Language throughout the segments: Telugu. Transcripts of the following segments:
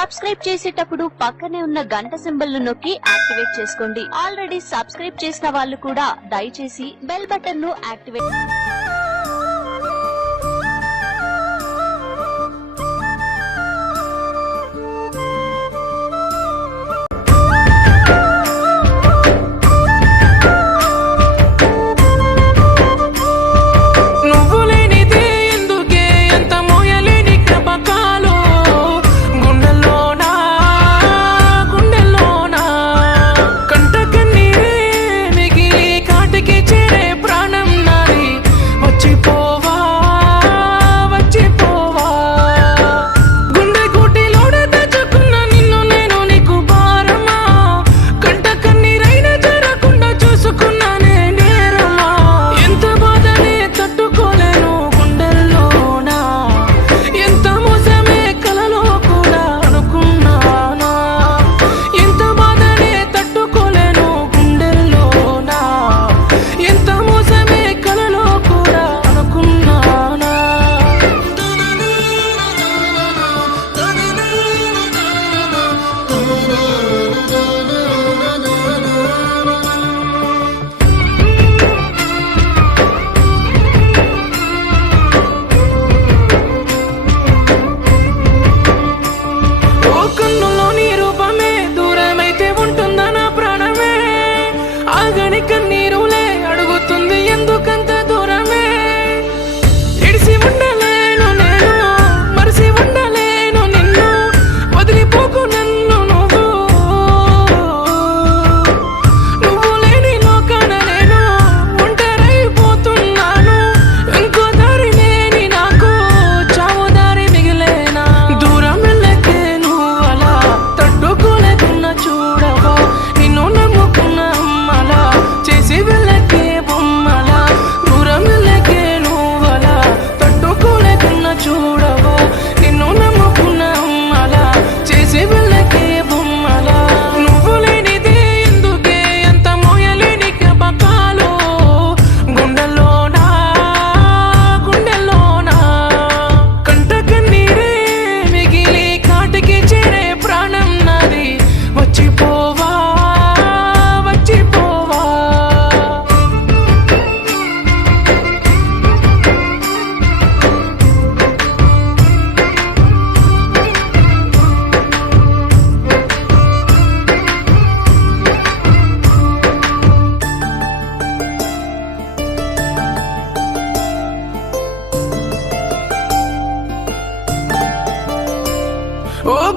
సబ్స్క్రైబ్ చేసేటప్పుడు పక్కనే ఉన్న గంట సింబల్ ను నొక్కి యాక్టివేట్ చేసుకోండి. ఆల్రెడీ సబ్స్క్రైబ్ చేసిన వాళ్ళు కూడా దయచేసి బెల్ బటన్ ను యాక్టివేట్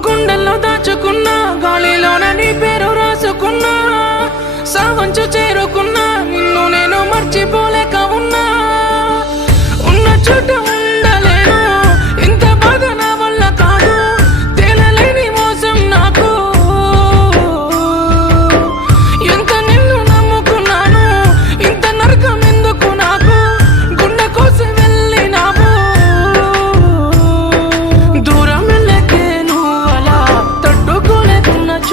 గుండెల్లో దాచుకున్నా గాలిలోన నీ పేరు రాసుకున్నా సావంచు చేరుకున్నా నిన్ను నేను మర్చిపోలేక ఉన్నా ఉన్న చోట ఉండలేను ఇంత బాధ నా వల్ల కాదు తేలలేని మోసం నాకు ఎంత నిన్ను నమ్ముకున్నాను ఇంత నరకం ఎందుకు నాకు గుండె కోసం వెళ్ళినావు దూరం చూడవా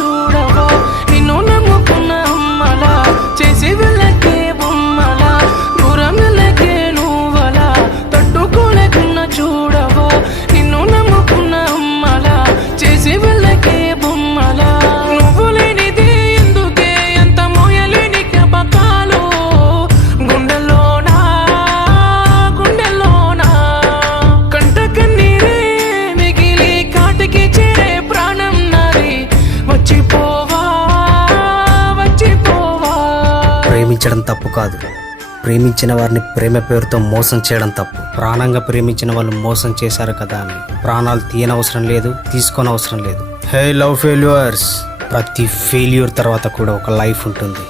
నిన్ను నమ్ముకున్న అమ్మలా చేసి వెళ్ళకే బొమ్మలా దూరం వెళ్ళకే నువ్వలా తట్టుకోలేకున్న చూడవా నిన్ను నమ్ముకున్న అమ్మలా చేసి వెళ్ళకే బొమ్మలా నువ్వు లేనిది ఎందుకే ఎంత మోయలేని జ్ఞాపకాలు గుండెల్లోనా కంట కన్నీరే మిగిలి కాటికి చేరే ప్రాణం నాది ప్రేమించడం తప్పు కాదు, ప్రేమించిన వారిని ప్రేమ పేరుతో మోసం చేయడం తప్పు. ప్రాణంగా ప్రేమించిన వాళ్ళు మోసం చేశారు కదా అని ప్రాణాలు తీయనవసరం లేదు, తీసుకోనవసరం లేదు. హే లవ్ ఫెయిల్యూర్స్, ప్రతి ఫెయిల్యూర్ తర్వాత కూడా ఒక లైఫ్ ఉంటుంది.